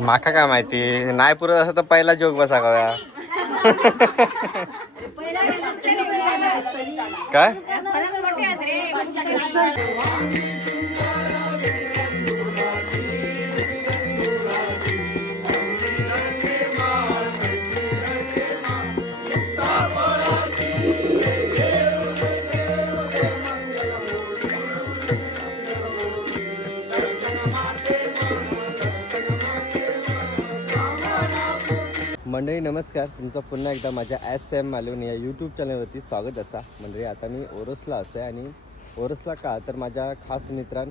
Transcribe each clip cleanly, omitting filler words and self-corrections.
माका काय माहिती नाही पुरत असं तर पहिला जोक बसा का काय मंडळी नमस्कार, तुमचं पुन्हा एकदा माझ्या SM मालवणी या यूट्यूब चॅनलवरती स्वागत असा. मंडळी आता मी ओरोसला असं आहे आणि ओरोसला का तर माझ्या खास मित्रांन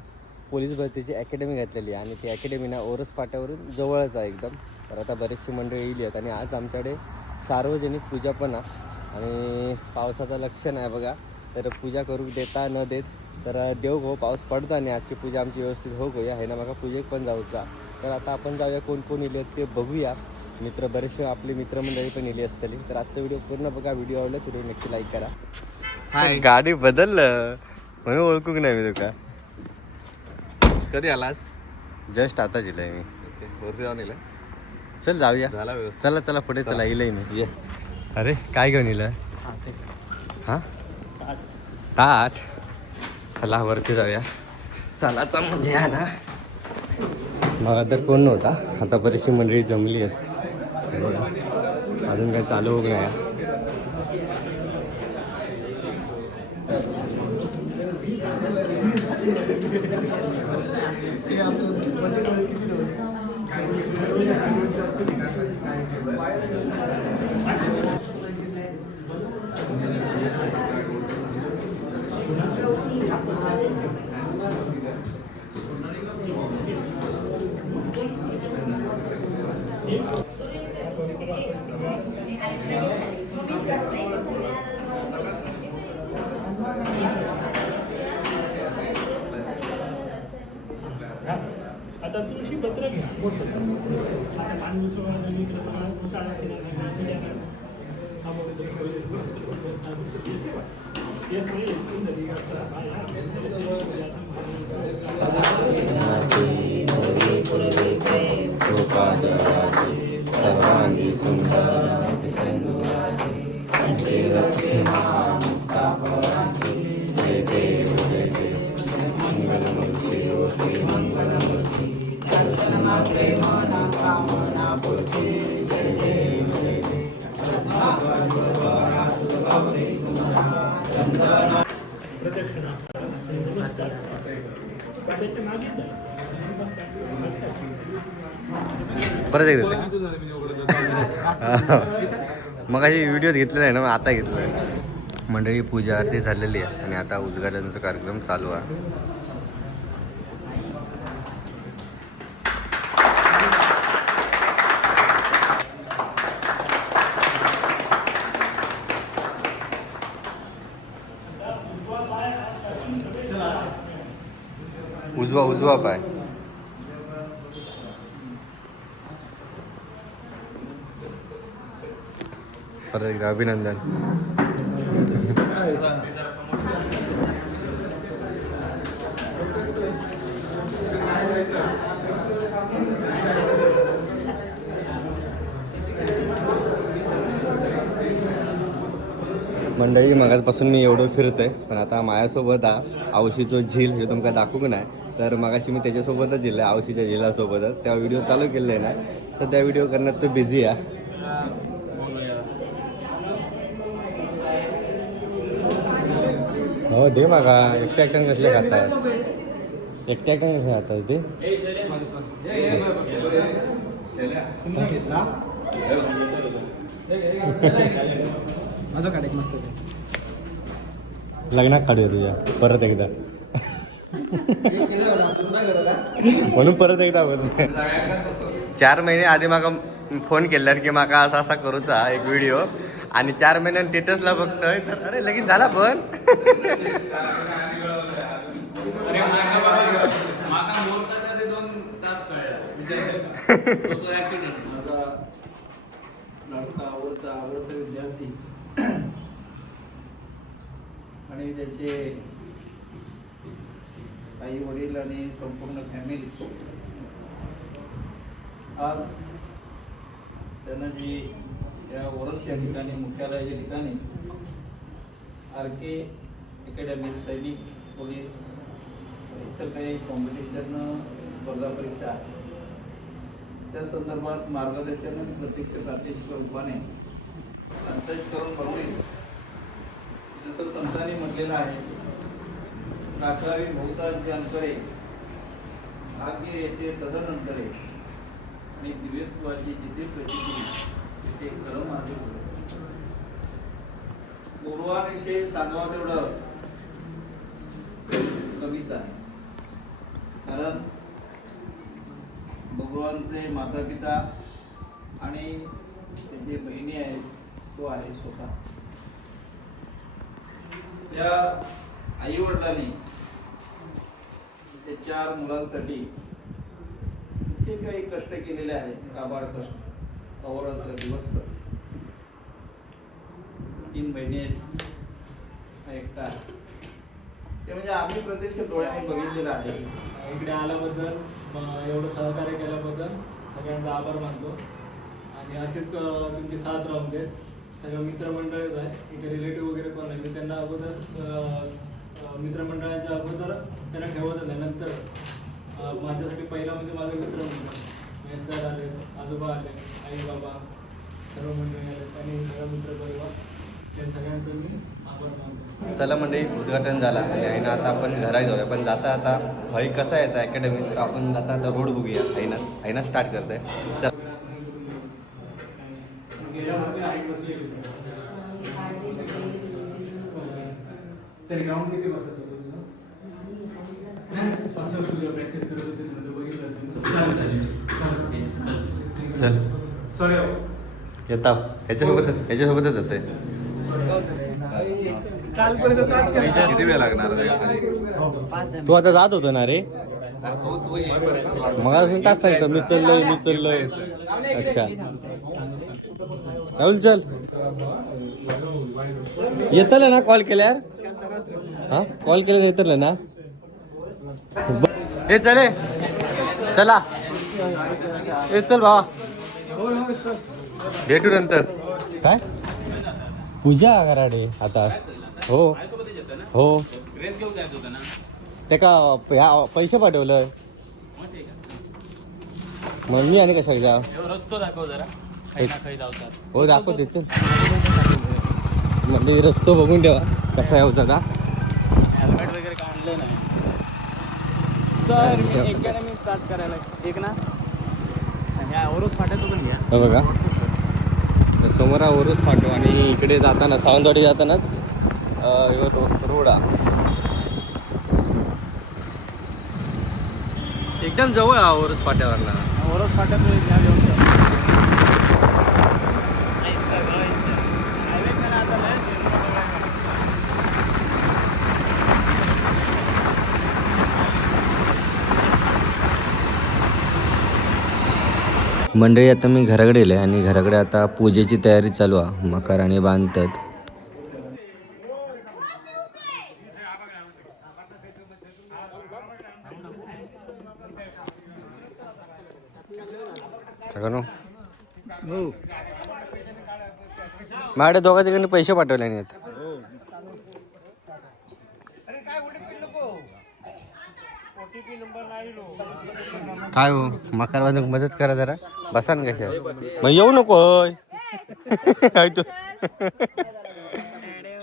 पोलीस भरतीची अकॅडमी घातलेली आहे आणि ती अकॅडमी ना ओरोस पाट्यावरून जवळच आहे एकदम. तर आता बरेचशी मंडळी येईल आहेत आणि आज आमच्याकडे सार्वजनिक पूजा पण आहे आणि पावसाचं लक्षण आहे बघा. तर पूजा करू देता न देत तर देव गो पाऊस पडता आणि आजची पूजा आमची व्यवस्थित हो गई आहे ना. बघा पूजेक पण जाऊचा. तर आता आपण जाऊया कोण कोण येले ते बघूया. मित्र बरेचसे आपली मित्रमंडळी पण येली असतली. तर आजचा व्हिडिओ पूर्ण बघा. व्हिडिओ आवडला व्हिडिओ नक्की लाईक करा. हाय गाडी बदललं म्हणून ओळखूक नाही मी तुका. कधी आलास? जस्ट आता दिलंय मी. वरती जाऊन येईल. चल जाऊया. झाला व्यवस्थित. चला चला पुढे चला येईल मी. ये. अरे काय घेऊन येलं? हां ताट. चला वरती जाऊया. चलाचा म्हणजे आहे ना. मग तर कोण नव्हता. आता बरीचशी मंडळी जमली आहेत. अजून काय चालू होत नाही. आता तुळशी पत्र घ्या सर्वांगी सुंदर जय देव जय देव मंगलमूर्ती ओ श्री मंगलमूर्ती कामना पूर्ती जय देव जय प्रदक्षिणा परत एक मग अशी व्हिडिओ घेतलेला आहे ना. आता घेतलं आहे. मंडळी पूजा आरती झालेली आहे आणि आता उद्घाटनाचा कार्यक्रम चालू आहे. उजवा पाय. परत एकदा अभिनंदन. मंडळी मगापासून मी एवढं फिरतोय पण आता माझ्यासोबत आवशीचो झील हे तुमका दाखवू नाही. तर मगाशी मी त्याच्यासोबतच दिलं आवशीच्या झिलासोबतच. तेव्हा व्हिडिओ चालू केलेला नाही. सध्या व्हिडिओ करण्यात तो बिझी आहे. हो दे मागा. एकट्या एकट्यानं कसले खातात. एकट्या एकट्यानं कसले खातात ते. लग्नात काढूया तुझ्या परत एकदा. म्हणून परत एकदा 4 महिने आधी माका फोन केल्यावर की माका असा असा करूचा एक व्हिडिओ आणि 4 महिन्यात स्टेटसला बघतोय तर अरे लगेच झाला पण. आवडता विद्यार्थी आणि त्यांचे आई वडील आणि संपूर्ण फॅमिली आज त्यांना जी या ओरस या ठिकाणी मुख्यालयाच्या ठिकाणी RK अकॅडमी सैनिक पोलीस इतर काही कॉम्पिटिशन स्पर्धा परीक्षा आहे त्या संदर्भात मार्गदर्शन आणि प्रत्यक्ष प्रात्यक्षिक रूपाने अंतःकरण बनवले. जसं संतांनी म्हटलेलं आहे, राखावी बहुतांचे अंतरे भाग्य येते तदनंतरे आणि दिव्यत्वाची जिथे प्रचिती तिथे खरं माझे पूर्वाविषयी सांगावं तेवढं कमीच आहे. कारण भगवानचे माता पिता आणि त्याचे बहिणी आहेत, तो आहे स्वतः. त्या आई वडिलांनी ते 4 मुलांसाठी इतके काही कष्ट केलेले आहेत, काबाड कष्ट, अहोरात्र दिवस. 3 बहिणी आहेत, हा एकटा आहे. ते म्हणजे आम्ही प्रत्यक्ष डोळ्याने बघितलेलं आहे. इकडे आल्याबद्दल एवढं सहकार्य केल्याबद्दल सगळ्यांचा आभार मानतो. आणि असेच तुमची साथ राहून देत. सगळं मित्रमंडळीच आहे, इथे रिलेटिव्ह वगैरे कोण नाही. मी त्यांना अगोदर मित्रमंडळाच्या अगोदर त्यांना ठेवत नाही. नंतर माझ्यासाठी पहिला म्हणजे माझा मित्रमंडळ सर आले, आजोबा आले, आई बाबा सर्व मंडळी आले आणि सगळा मित्रपरिवार त्यांनी सगळ्यांचं मी आभार मानतो. चला मंडळी, उद्घाटन झाला आणि आईनं आता आपण घरात जाऊया. पण जाता आता भाई कसा यायचा अकॅडमी, तर आपण जाता आता रोड बघूया. आईना स्टार्ट करताय. चल. तरी ग्राउंड किती बसत होतो प्रॅक्टिस करत होते बघितलं. चल सॉरी येता ह्याच्यासोबतच जातोय. किती वेळ लागणार आहे? तू आता जात होता ना रे, तू येईपर्यंत मग अजून तास सांगतो मी चाललोय. अच्छा राहुल चल, येतलं ना कॉल केल्यावर. हा कॉल केल्यावर येतलं ना. हे चले चला, हे चल भावा, भेटू नंतर. काय पूजा कराडे आता? हो हो, ते का पैसे पाठवलं मग मी आणि कशा जा. रस्तो दाखव जरा. हो दाखवते चल. म्हणजे रस्तो बघून ठेवा कसा यायचा का. हेल्मेट वगैरे काय आणलं नाही सर. मी अकॅडमी स्टार्ट करायला एक ना ह्या ओरोस फाट्यातून पण घ्या. हे बघा समोर ओरोस फाटो आणि इकडे जाताना सावंतवाडी जातानाच रोड एकदम जवळ हा ओरोस फाट्यावरला. ओरोस फाट्यातून घ्या घेऊन जा. मंडळी आता मी घराकडे गेले आणि घराकडे आता पूजेची तयारी चालू आहे. मकर आणि बांधतात. माझ्या दोघा तिकडे पैसे पाठवले नाहीत. काय हो मकर बांधून मदत करा जरा. बसा ना कशा. मग येऊ नको होय. तू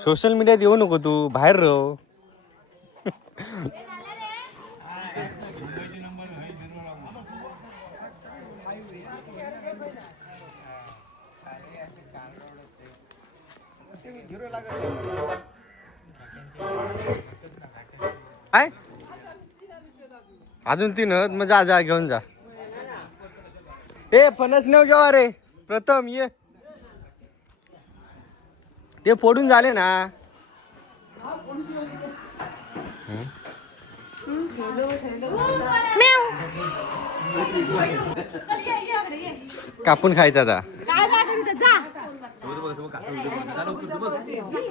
सोशल मीडियात येऊ नको, तू बाहेर राह. काय अजून 3 मग जा घेऊन जा. ए फणस नेऊ जेव्हा रे प्रथम ये. ते फोडून झाले ना. कापून खायचा आता.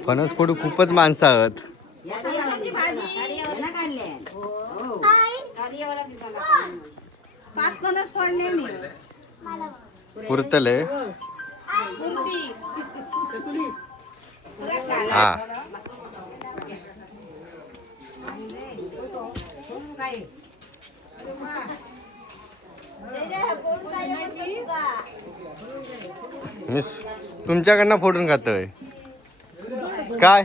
फणस फोडू खूपच माणसं आहात. पाच पन्नास पडले मी पुरतले हा मिस तुमच्याकडनं फोडून खातोय काय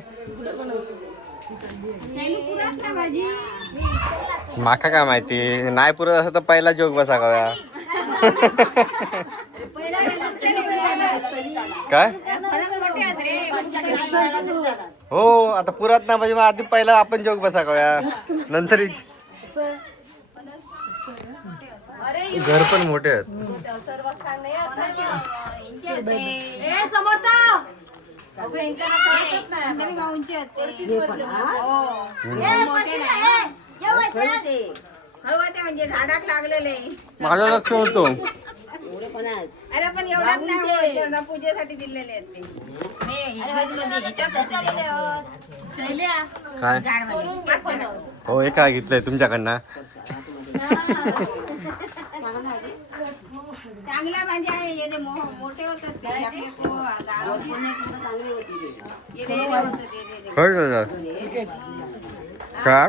माका काय माहिती नाही पुरत असं तर पहिला जोक बसा का काय हो आता पुरात ना पाहिजे आधी पहिला आपण जोक बसा का नंतर घर पण मोठे आहेत म्हणजे झाडाक लागलेले माझं लक्ष होतो अरे पण एवढाच नाही होत पूजेसाठी दिलेले आहेत काय हो हे काय घेतलंय तुमच्याकडनं चांगला म्हणजे आहे मोठे होतात काय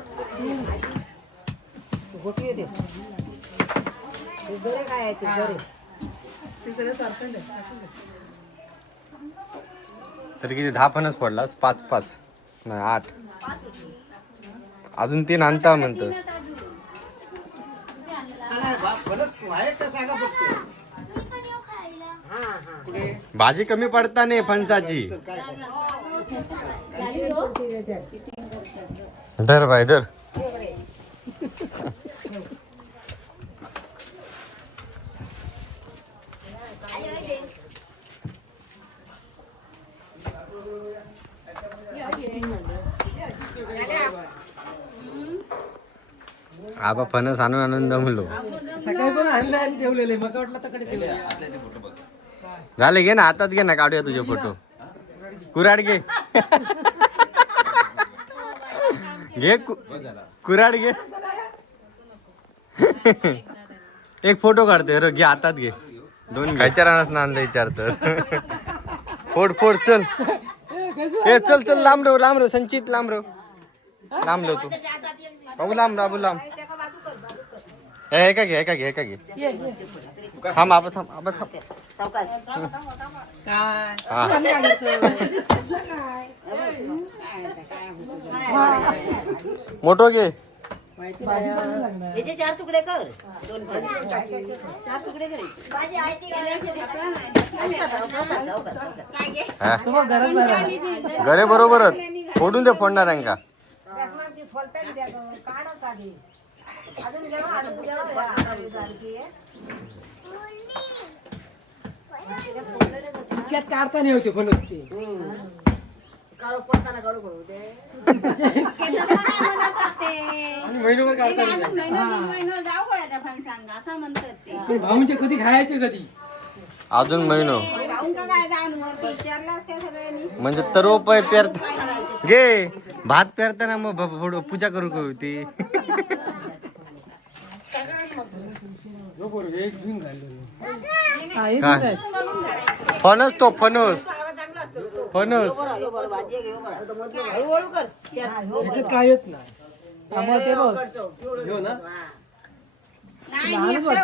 तरी किती 10 फणस पडलास 5 नाही 8 अजून 3 आणता म्हणतो भाजी कमी पडता नाही फणसाची धर भाई धर आबा फणस आणून आणून दमलो सकाळी पण आणले आणि ठेवलेले मग वाटलं तकडे ठेवले झाले घे ना हातात घे ना काढूया तुझे फोटो कुराड घे घे कुराड घे एक फोटो काढते रे घे हातात घे दोन खायच्या रानात ना आणलं विचारत फोड चल ए चल लांब रो संचित लांब रो तू बाबू लांब एका घे थांब आबा थांब मोठो घे याचे 4 तुकडे कर 2 4 तुकडे कर घरे बरोबरच फोडून दे फोडणाऱ्यांका काढता नाही होते पण महिनोभर काढता भाऊंचे कधी खायचे कधी अजून महिनो म्हणजे तर पेरता घे भात पेरताना मग पूजा करू का होती फणस काय येत नाही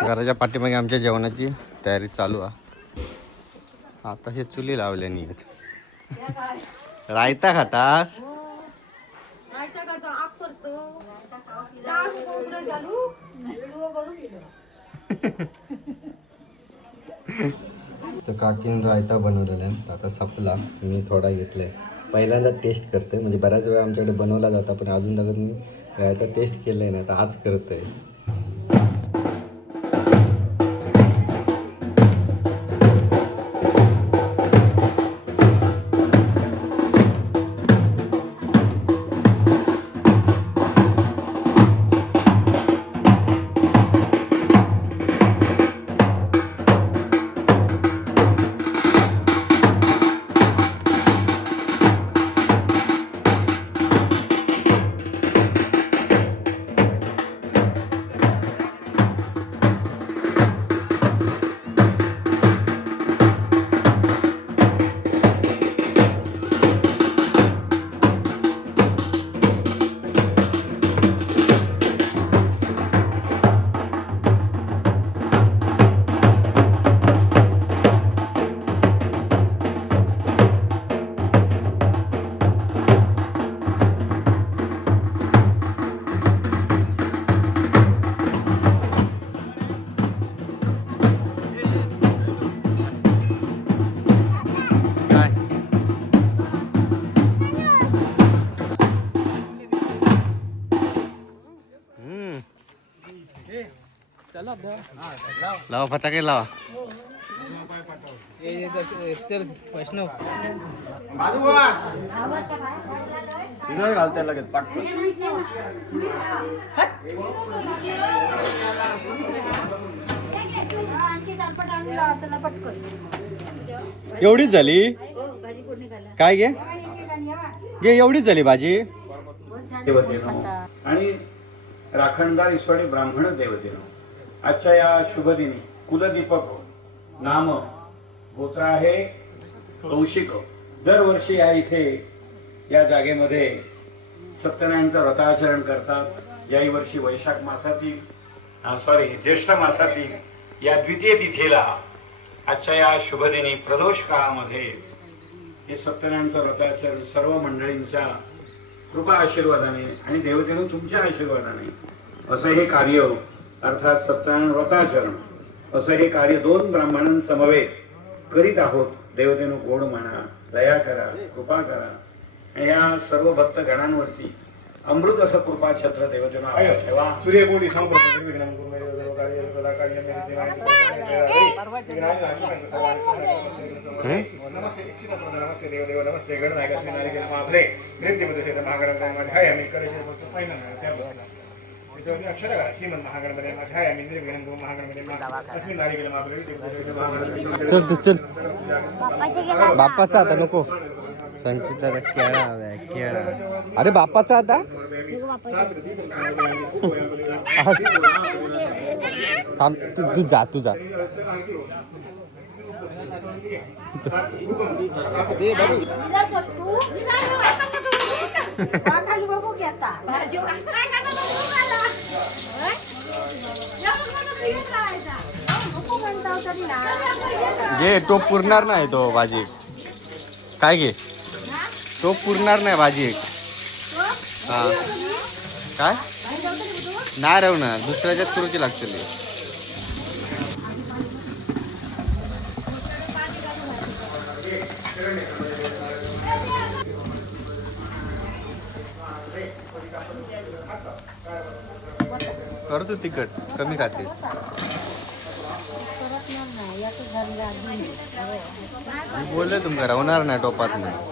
घराच्या पाठीमागे आमच्या जेवणाची तयारी चालू आहे आता हे चुली लावल्या निघत रायता खातास तर काकीन रायता बनवलेला आहे आता संपला मी थोडा घेतलाय पहिल्यांदा टेस्ट करते म्हणजे बऱ्याच वेळा आमच्याकडे बनवला जाता पण अजून तक मी रायता टेस्ट केलाय ना तर आज करतोय लावा फटाके लावा. वैष्णव घालते लगेच पाटकन. एवढीच झाली काय घे घे एवढीच झाली भाजी. देवतेनो आणि राखणदार ईश्वरी ब्राह्मण देवतेनो, आजच्या या शुभदिनी कुलदीपक नाम गोत्र आहे कौशिक. दरवर्षी या इथे या जागेमध्ये सत्यनारायणचं व्रताचरण करतात. याही वर्षी वैशाख मासातील ज्येष्ठ मासातील या द्वितीय तिथीला आजच्या या शुभदिनी प्रदोष काळामध्ये हे सत्यनारायणचं व्रताचरण सर्व मंडळींच्या कृपा आशीर्वादाने आणि देवतेने तुमच्या आशीर्वादाने असं हे कार्य अर्थात सत्यनारायण व्रताचरण असं हे कार्य 2 ब्राह्मणांसमवेत करीत आहोत. देवतेनो गोड म्हणा, दया करा, कृपा करा. आणि या सर्व भक्त गणांवरती अमृत असं कृपा छत्र देवतेनो आपल्या ठेवा. सूर्यकोटी नमस्ते देव देव नमस्ते गणनायक आपले निर्देवते महागणाध्यायामी अक्षर श्रीमंत महागणपती अध्यायामी निर्विघ्नं महागणपती अस्मिन् नारिकेलं महाबली. चल तू चल. बाप्पाचा आता नको. संचिता केळा हव्या केळा. अरे बाप्पाचा आता थांब तू जा तू जा. जे टोप पुरणार नाही तो भाजी काय घे टोप पुरणार नाही भाजी. हा काय नाही राहणार दुसऱ्याच्याच करूची लागतील. करतो तिखट कमी खाते. मी बोलले तुमका राहणार नाही टोपात म्हणून.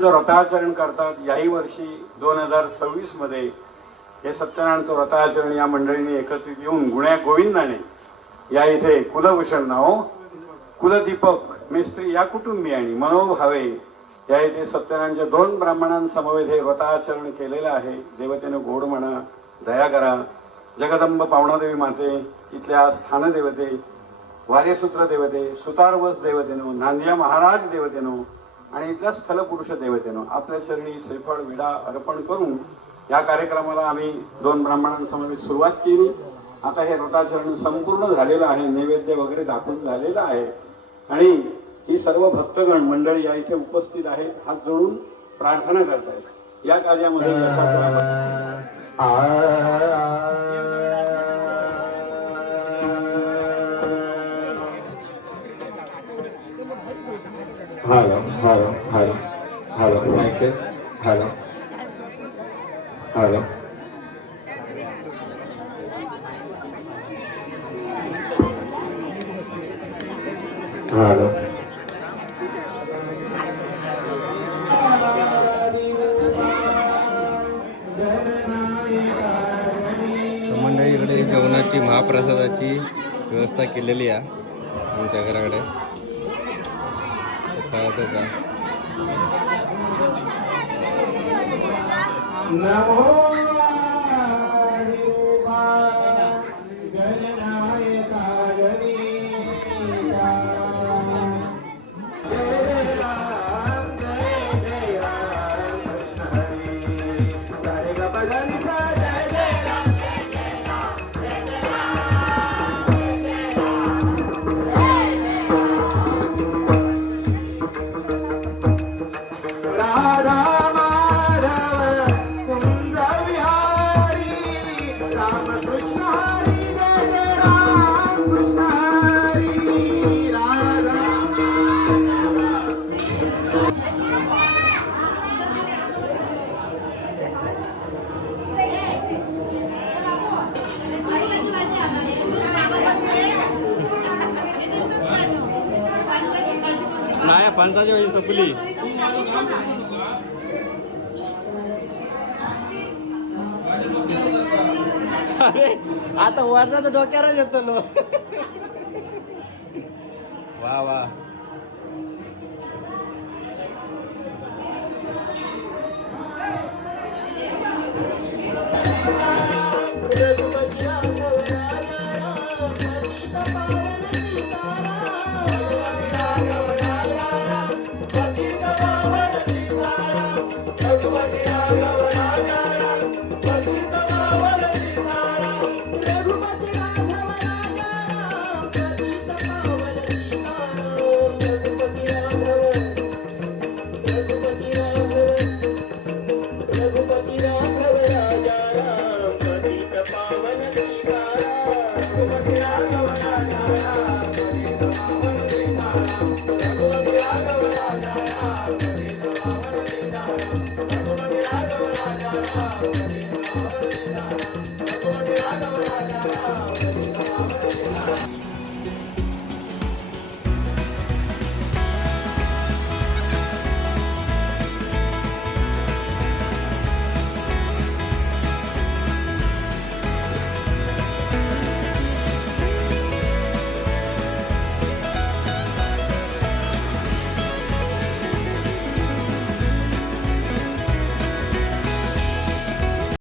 सत्यनारायणांचं व्रताचरण करतात. याही वर्षी 2026 मध्ये हे सत्यनारायणांचं व्रताचरण या मंडळीने एकत्रित येऊन गुण्या गोविंदाने या इथे कुलभूषण नाव कुलदीपक मिस्त्री या कुटुंबियांनी मनोभावे या इथे सत्यनारायणच्या 2 ब्राह्मणांसमवेत हे व्रताचरण केलेलं आहे. देवतेनं गोड म्हणा, दया करा. जगदंब पावणादेवी माते, इथल्या स्थानदेवते, वार्यसूत्र देवते, सुतारवस देवतेनो, नांदिया महाराज देवतेनो आणि इथल्या स्थलपुरुष देवतेनो आपल्या चरणी श्रीफळ विडा अर्पण करून या कार्यक्रमाला आम्ही 2 ब्राह्मणांसमवेत सुरुवात केली. आता हे व्रताचरण संपूर्ण झालेलं आहे. नैवेद्य वगैरे दाखवून झालेलं आहे आणि ही सर्व भक्तगण मंडळी या इथे उपस्थित आहेत. हात जोडून प्रार्थना करतायत. या कार्यामध्ये हॅलो हॅलो हॅलो हॅलो माहिती हॅलो हॅलो हॅलो मंडळी इकडे जेवणाची महाप्रसादाची व्यवस्था केलेली आहे आमच्या घराकडे. पाहतच आहे. नाही पंचाची वेळी सपली. अरे आता वरना तर डोक्यावरच येतो लो. वा वा